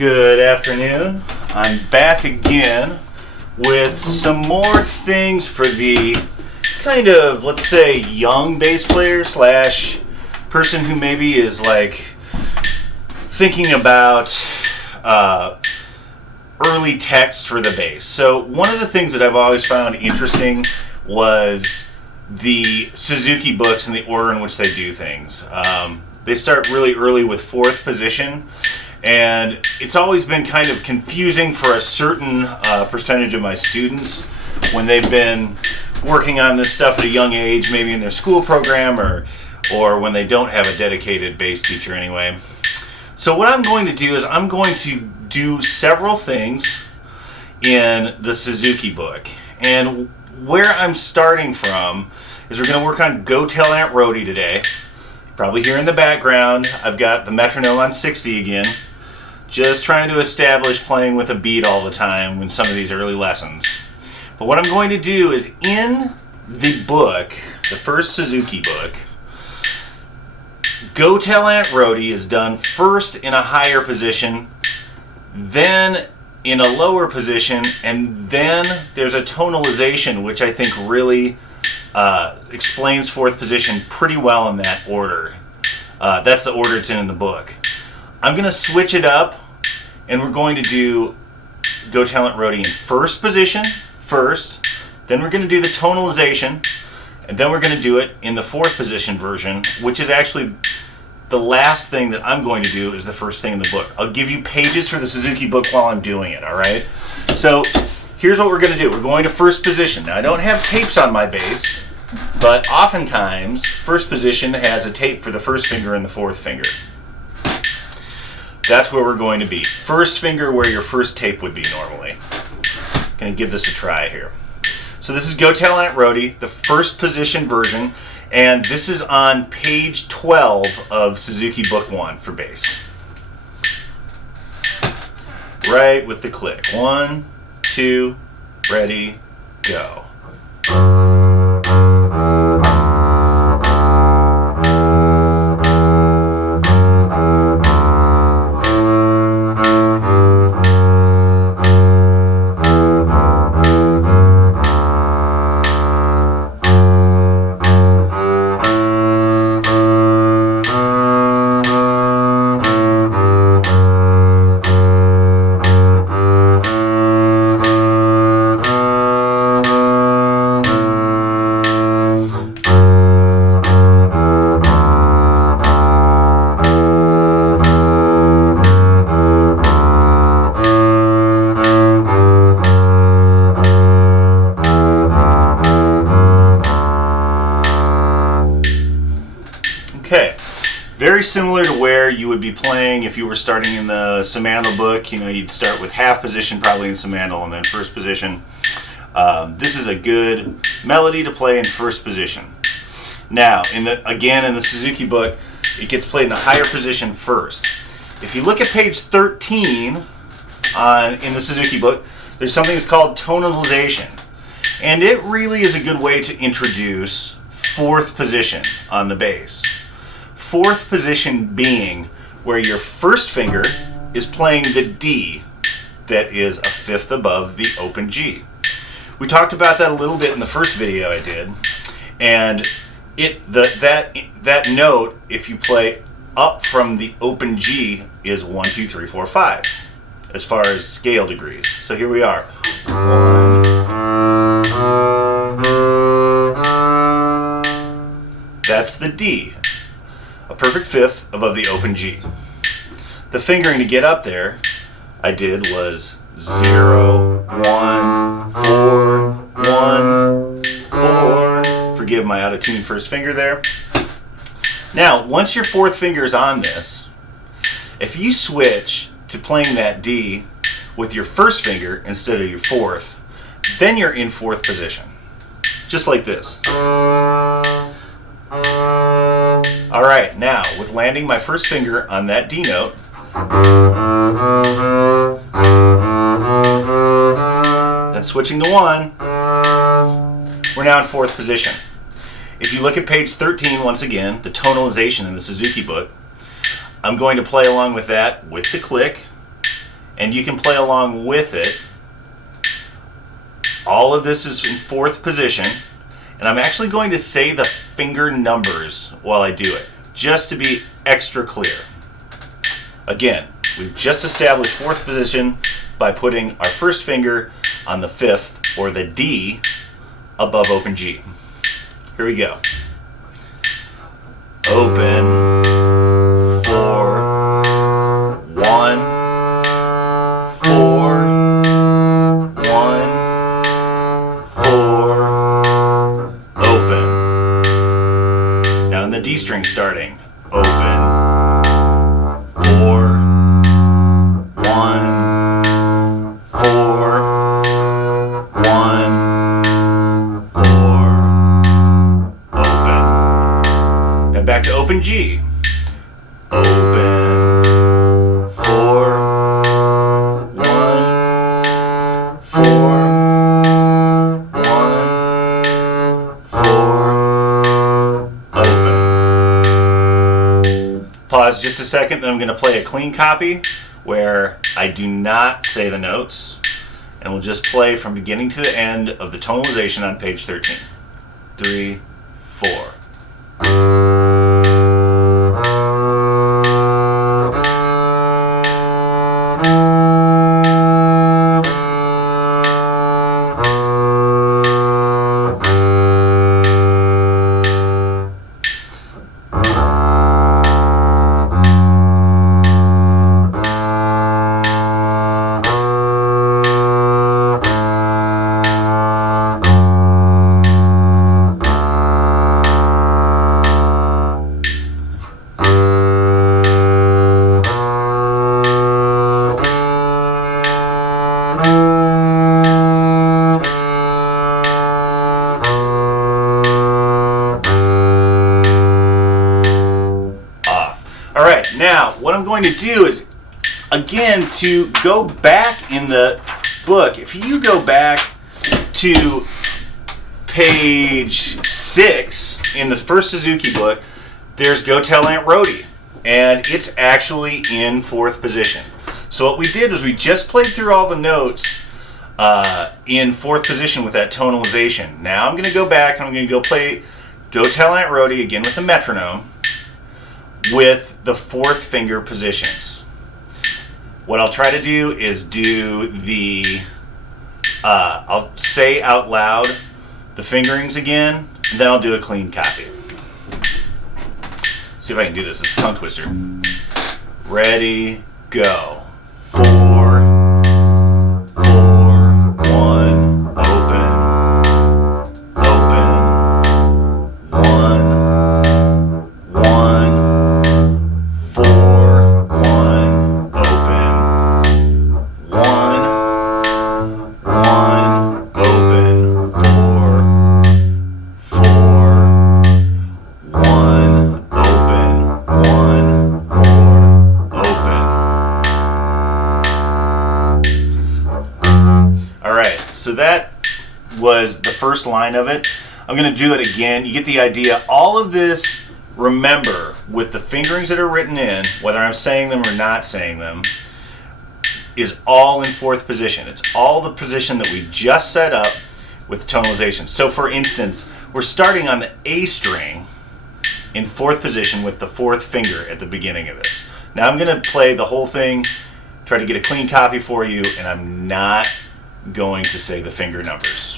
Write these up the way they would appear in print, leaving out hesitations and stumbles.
Good afternoon. I'm back again with some more things for the kind of, let's say, young bass player slash person who maybe is like thinking about early text for the bass. So one of the things that I've always found interesting was the Suzuki books and the order in which they do things. They start really early with fourth position, and it's always been kind of confusing for a certain percentage of my students when they've been working on this stuff at a young age, maybe in their school program or when they don't have a dedicated bass teacher anyway. So what I'm going to do is I'm going to do several things in the Suzuki book. And where I'm starting from is we're going to work on Go Tell Aunt Rhody today. Probably here in the background, I've got the metronome on 60 again. Just trying to establish playing with a beat all the time in some of these early lessons. But what I'm going to do is in the book, the first Suzuki book, Go Tell Aunt Rhody is done first in a higher position, then in a lower position, and then there's a tonalization, which I think really explains fourth position pretty well in that order. That's the order it's in the book. I'm going to switch it up, and we're going to do Go Tell Aunt Rhody in first position first, then we're going to do the tonalization, and then we're going to do it in the fourth position version, which is actually the last thing that I'm going to do is the first thing in the book. I'll give you pages for the Suzuki book while I'm doing it, all right? So here's what we're going to do. We're going to first position. Now, I don't have tapes on my bass, but oftentimes first position has a tape for the first finger and the fourth finger. That's where we're going to be. First finger where your first tape would be normally. Going to give this a try here. So this is Go Tell Aunt Rhody, the first position version, and this is on page 12 of Suzuki Book 1 for bass. Right with the click. 1, 2, ready, go. Very similar to where you would be playing if you were starting in the Samandal book. You know, you'd start with half position probably in Samandal and then first position. This is a good melody to play in first position. Now, in the Suzuki book, it gets played in a higher position first. If you look at page 13 in the Suzuki book, there's something that's called tonalization. And it really is a good way to introduce fourth position on the bass. Fourth position being where your first finger is playing the D that is a fifth above the open G. We talked about that a little bit in the first video I did, and that note, if you play up from the open G, is 1, 2, 3, 4, 5 as far as scale degrees. So here we are. 1. That's the D. A perfect fifth above the open G. The fingering to get up there I did was 0, 1, 4, 1, 4. Forgive my out of tune first finger there. Now, once your fourth finger is on this, if you switch to playing that D with your first finger instead of your fourth, then you're in fourth position. Just like this. Alright, now with landing my first finger on that D note, then switching to 1, we're now in fourth position. If you look at page 13, once again, the tonalization in the Suzuki book, I'm going to play along with that with the click, and you can play along with it. All of this is in fourth position, and I'm actually going to say the finger numbers while I do it, just to be extra clear. Again, we've just established fourth position by putting our first finger on the fifth, or the D, above open G. Here we go. Open, 4, 1, 4, 1, 4, open. Now in the D string starting, open, 4, 1, 4, 1, 4, open. Now back to open G. Open, 4, 1, 4, 1, 4, open. Pause just a second, then I'm going to play a clean copy where I do not say the notes, and we'll just play from beginning to the end of the tonalization on page 13. 3, 4. Now, what I'm going to do is, again, to go back in the book, if you go back to page 6 in the first Suzuki book, there's Go Tell Aunt Rhody, and it's actually in fourth position. So what we did was we just played through all the notes in fourth position with that tonalization. Now I'm going to go back and I'm going to go play Go Tell Aunt Rhody again with the metronome, with the fourth finger positions. What I'll try to do is do the, I'll say out loud the fingerings again, and then I'll do a clean copy. See if I can do this. It's a tongue twister. Ready, go. 4, 4, 1, open, open, 1, 1, 4, 1, open, 1, 1, open, 4, 4, 1, open, 1, 4, open. All right, so that was the first line of it. I'm going to do it again. You get the idea. All of this, remember, with the fingerings that are written in, whether I'm saying them or not saying them, is all in fourth position. It's all the position that we just set up with tonalization. So for instance, we're starting on the A string in fourth position with the fourth finger at the beginning of this. Now I'm going to play the whole thing, try to get a clean copy for you, and I'm not going to say the finger numbers.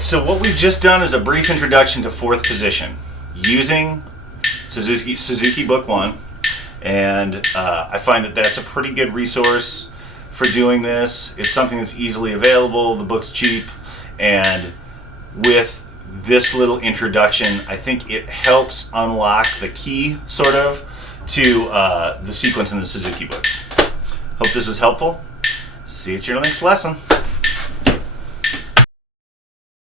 right, so what we've just done is a brief introduction to fourth position using Suzuki Book 1, and I find that that's a pretty good resource for doing this. It's something that's easily available, the book's cheap, and with this little introduction, I think it helps unlock the key, sort of, to the sequence in the Suzuki books. Hope this was helpful. See you at your next lesson.